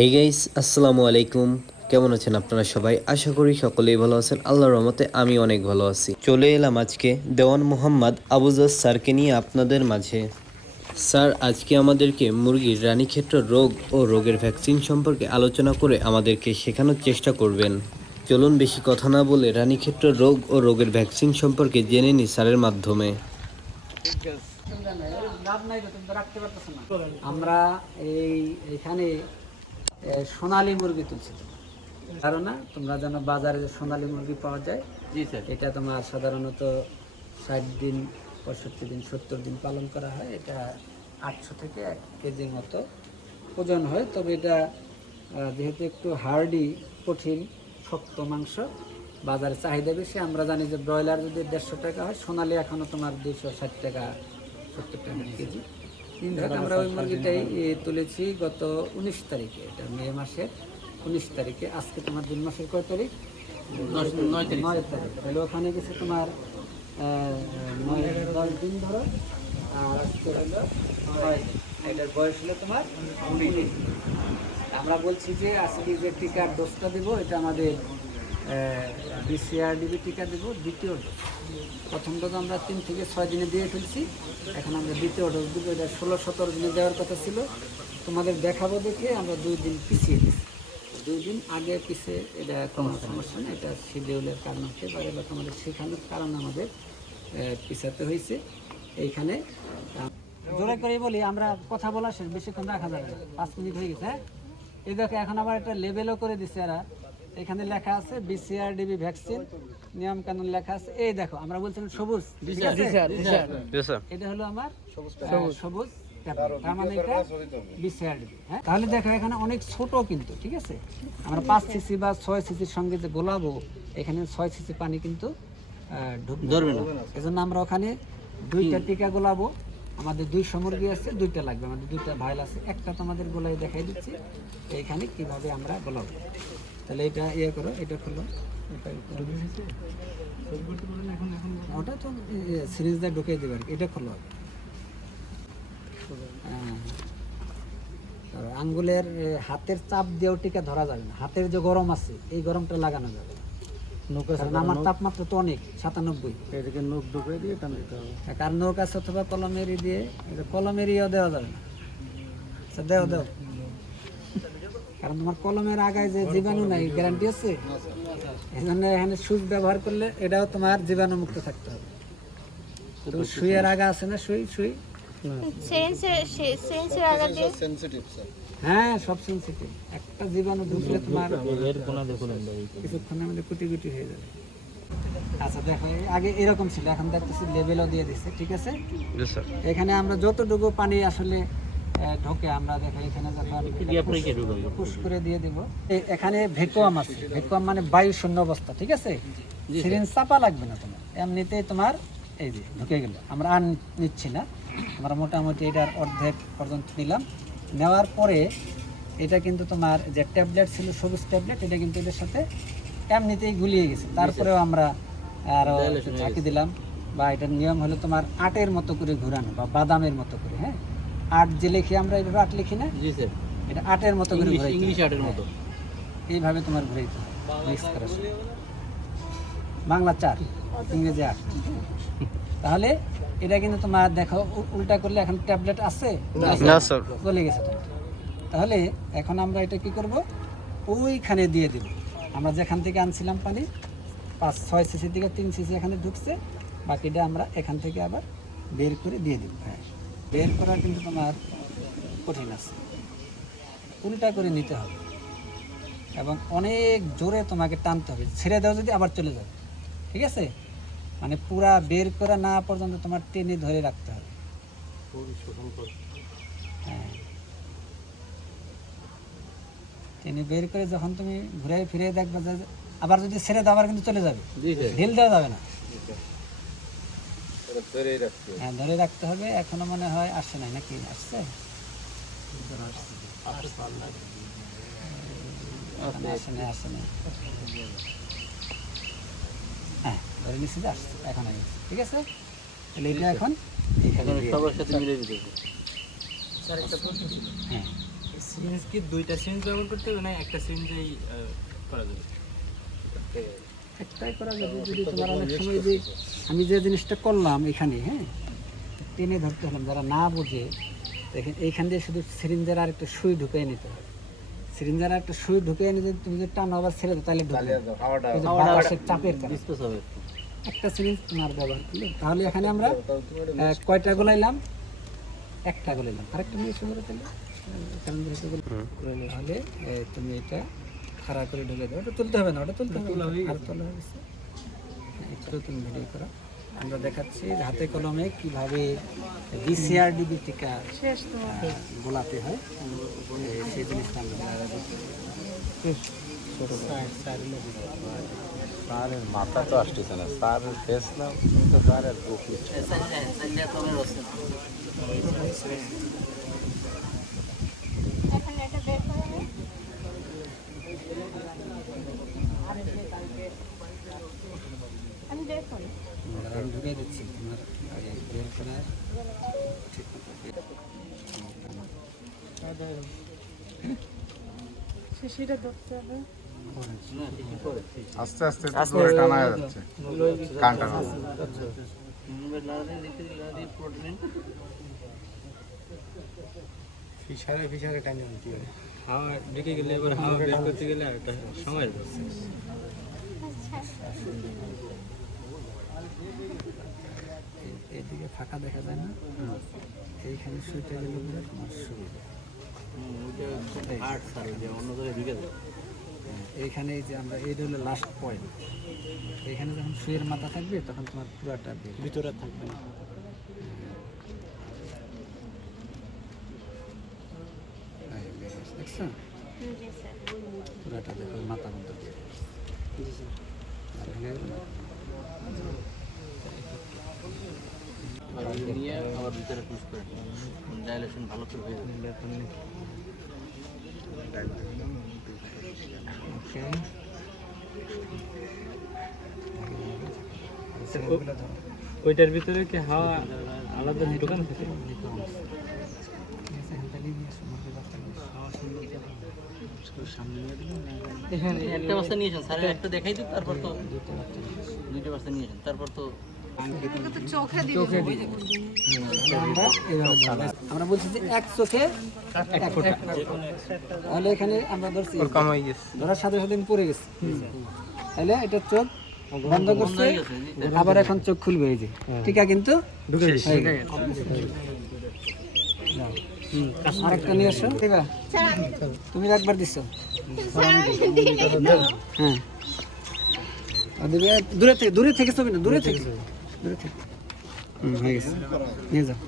Hey guys, আসসালামু আলাইকুম। কেমন আছেন আপনারা সবাই? আশা করি সকলেই ভালো আছেন। আল্লাহর রহমতে আমি অনেক ভালো আছি। চলে এলাম আজকে দেওয়ান মোহাম্মদ আবুজাস স্যারকে নিয়ে আপনাদের মাঝে। স্যার আজকে আমাদেরকে মুরগির রানীক্ষেত্র রোগ ও রোগের ভ্যাকসিন সম্পর্কে আলোচনা করে আমাদেরকে শেখানোর চেষ্টা করবেন। চলুন বেশি কথা না বলে রানীক্ষেত্র রোগ ও রোগের ভ্যাকসিন সম্পর্কে জেনে নিই স্যারের মাধ্যমে। আমরা এইখানে সোনালী মুরগি তুলছি, কারণ না তোমরা জানো বাজারে যে সোনালী মুরগি পাওয়া যায়। জি স্যার। এটা তোমার সাধারণত 60 দিন 65 দিন 70 দিন পালন করা হয়। এটা 800 থেকে 1 কেজির মতো ওজন হয়। তবে এটা যেহেতু একটু হার্ডি, কঠিন, শক্ত মাংস, বাজারে চাহিদা বেশি। আমরা জানি যে ব্রয়লার যদি 150 টাকা হয়, সোনালী এখনও তোমার 260 টাকা 70 টাকা কেজি। আমরা ওই মুরগিটাই তুলেছি গত 19 তারিখে, এটা মে মাসের 19 তারিখে। আজকে তোমার জুন মাসের কয় তারিখ? 9 তারিখ। তাহলে ওখানে গেছে তোমার 9-10 দিন ধরো। আর আজকে হলো 9, এটার বয়স হলো তোমার 19। আমরা বলছি যে আজকে যে টিকার ডোজটা দেবো, এটা আমাদের BCRDB টিকা দেবো দ্বিতীয় ডোজ। প্রথম ডোজ আমরা 3 থেকে 6 দিনে দিয়ে ফেলছি। এখন আমরা দ্বিতীয় ডোজ দেবো। এটা 16-17 দিনে দেওয়ার কথা ছিল, তোমাদের দেখাবো দেখে আমরা 2 দিন পিছিয়ে দিচ্ছি। 2 দিন আগে পিছিয়ে এটা কোনো সমস্যা নেই, এটা শিডিউলের কারণ হতে পারে বা তোমাদের শেখানোর কারণে আমাদের পিছাতে হয়েছে। এইখানে জোরে করে বলি, আমরা কথা বলা শেষ, বেশিক্ষণ রাখা যাবে না, 5 মিনিট হয়ে গেছে। হ্যাঁ, এই দেখো এখন আবার একটা লেবেলও করে দিচ্ছে এরা। এখানে লেখা আছে BCRDB ভ্যাকসিন, নিয়ম কানুন লেখা আছে। এই দেখো আমরা বলছিলাম সবুজ, এটা হলো আমার সবুজ, তার মানে এটা BCRDB। হ্যাঁ, তাহলে দেখো এখানে অনেক ছোট কিন্তু, ঠিক আছে। আমরা 5 সিসি বা 6 সিসির সঙ্গে যে গোলাবো, এখানে 6 সিসি পানি কিন্তু ধরবে না। এজন্য আমরা ওখানে 2টা টিকা গোলাবো। আমাদের 200 মুরগি আছে, 2টা লাগবে, আমাদের 2টা ভাইল আছে। একটা তোমাদের গোলাই দেখাই দিচ্ছি এইখানে কিভাবে আমরা গোলাবো। তাহলে এটা করো, এটা খুলো। ওটা তো সিরিজ দিয়ে ঢুকিয়ে দেবে আর কি। এটা খুলো। আঙ্গুলের হাতের চাপ দিয়েও টিকা ধরা যাবে না। হাতের যে গরম আছে, এই গরমটা লাগানো যাবে। আমার তাপমাত্রা তো অনেক 97, এদিকে নখ ঢুকিয়ে দিয়ে টান দিতে হবে। কার নখ আছে অথবা কলমেরি দিয়ে, কলমেরিও দেওয়া যাবে না। আচ্ছা দেও, কারণ তোমার কলমের আগায় যে জীবাণু নাই, গ্যারান্টি আছে। এই জন্য এখানে সুচ ব্যবহার করলে এটাও তোমার জীবাণু মুক্ত থাকতে হবে। তো সুইয়ের আগা আছে না, সুই হ্যাঁ, সব সেন্সিটিভ। একটা জীবাণু ঢুকলে তোমার কিছুক্ষণের মধ্যে কুটি হয়ে যাবে। আচ্ছা দেখো, আগে এরকম ছিল, এখন দেখতেছি লেভেলও দিয়ে দিচ্ছে, ঠিক আছে। এখানে আমরা যতটুকু পানি আসলে ঢোকে, আমরা দেখো এখানে যখন পুশ করে দিয়ে দেব। এখানে ভ্যাকুয়াম আছে, ভ্যাকুয়াম মানে বায়ু শূন্য অবস্থা, ঠিক আছে। সিরিঞ্জ চাপা লাগবে না তোমার, এমনিতেই তোমার এই যে ঢুকে গেল। আমরা আর নিচ্ছি না, আমরা মোটামুটি এটার অর্ধেক পর্যন্ত নিলাম। নেওয়ার পরে এটা কিন্তু তোমার যে ট্যাবলেট ছিল, সবুজ ট্যাবলেট, এটা কিন্তু এদের সাথে এমনিতেই গুলিয়ে গেছে। তারপরেও আমরা আরও ঝাঁকি দিলাম। বা এটার নিয়ম হলো তোমার আটের মতো করে ঘোরানো বা বাদামের মতো করে। হ্যাঁ, আট যে লিখি আমরা, এইভাবে আট লিখি না, এটা আটের মতো করে ঘুরাই, ইংলিশ আটের মতো এইভাবে তোমার ঘুরাইতে হয় মিক্স করার সময়। বাংলা 4, ইংরেজি 8। তাহলে এটা কিন্তু তোমার দেখো উল্টা করলে এখন ট্যাবলেট আছে চলে গেছে তোমার। তাহলে এখন আমরা এটা কি করব, ওইখানে দিয়ে দিব। আমরা যেখান থেকে আনছিলাম পানি 5-6 সিসি থেকে 3 সিসি এখানে ঢুকছে, বাকিটা আমরা এখান থেকে আবার বের করে দিয়ে দেব। হ্যাঁ, বের করা কিন্তু তোমার কঠিন আছে, উল্টা করে নিতে হবে এবং অনেক জোরে তোমাকে টানতে হবে। ছেড়ে দাও যদি আবার চলে যাবে, ঠিক আছে। মানে পুরা বের করা না পর্যন্ত তোমার টেনে ধরে রাখতে হবে। হ্যাঁ, টেনে বের করে যখন তুমি ঘুরে ফিরে দেখবে, আবার যদি ছেড়ে দাও আবার কিন্তু চলে যাবে, ঢিল দেওয়া যাবে না। হ্যাঁ, ধরে রাখতে হবে। এখনো মনে হয় আসে নাই, নাকি আসছে? আসে নাই। হ্যাঁ, ধরে নিচ্ছি যে আসছে, এখন আসছে, ঠিক আছে। তাহলে এটা এখন সবার সাথে মিলে দিতে হবে। হ্যাঁ, সিরিঞ্জ কি দুইটা সিরিঞ্জ ব্যবহার করতে হবে না একটা সিরিঞ্জেই করা যাবে? একটাই করা যাবে যদি তোমার অনেক সময় যে আমি যে জিনিসটা করলাম এখানে, হ্যাঁ, টেনে ধরতে হলাম, যারা না বোঝে দেখেন এইখান দিয়ে শুধু সিরিঞ্জের আর একটা সুই ঢুকিয়ে নিতে হবে। সিরিঞ্জের আর একটা সুই ঢুকিয়ে নিতে তুমি যদি টানো আবার ছেড়ে দাও তাহলে ঢুকবে না। এই যে বাতাসের চাপের কারণে একটা সিরিঞ্জ তোমার ব্যবহার করলে তাহলে এখানে আমরা কয়টা গোলাইলাম? একটা গোলাইলাম। আরেকটা নিয়ে শুরু করে তাহলে তাহলে তুমি এটা খাড়া করে ঢুকে দাও। ওটা তুলতে হবে না, ওটা তুলতে হবে না, আর তোলা হয়ে গেছে। একটু তুমি ভিডিও করো, আমরা দেখাচ্ছি যে হাতে কলমে কিভাবে বিসিআরডিবি টিকা গোলাতে হয় সেই জিনিসটা আমরা স্যারের মাথা তো আসতেছে না, স্যারের ফেস না তো স্যারের বুক আমি ঢুকে দিচ্ছি তোমার আগে বের করার ঠিক আস্তে আস্তে দূরে টানা যাচ্ছে কান টানা ফিশারে টানি কি হয় হাওয়া ঢুকে গেলে এবার হাওয়া বের করতে গেলে আর একটা সময় লাগবে। এইদিকে ফাঁকা দেখা যায় না, এইখানে সুইটা গেলে বলে তোমার সুবিধা। এইখানে এই যে আমরা এইটা হলো লাস্ট পয়েন্ট, এইখানে যখন সুইয়ের মাথা থাকবে তখন তোমার পুরাটা ভিতরে থাকবে না। দেখছো পুরাটা দেখো মাথা মতো দিয়ে আর ভেঙে গেল না। নিয়ে আবার ভিতরে পুশ করে ডাইলেশন ভালো করে হয়ে যাবে। ওইটার ভিতরে কি হাওয়া আলাদা দোকান থাকে? এখানে একটা বস্তা নিয়েছেন স্যার, একটা দেখাই দিন, তারপর তো দুইটা বস্তা নিয়েছেন, তারপর তো আমরা বলছি যে এক চোখে এক ফোঁটা। তাহলে এখানে আমরা ধরছি ধরার সাথে সাথে পড়ে গেছে, তাহলে এটা চোখ বন্ধ করছে, আবার এখন চোখ খুলবে। এই যে টিকা কিন্তু আরেকটা নিয়ে আসো। তুমি একবার দিচ্ছ, হ্যাঁ দূরে থেকে ছবি না, দূরে থেকে হয়ে গেছে, নিয়ে যাও।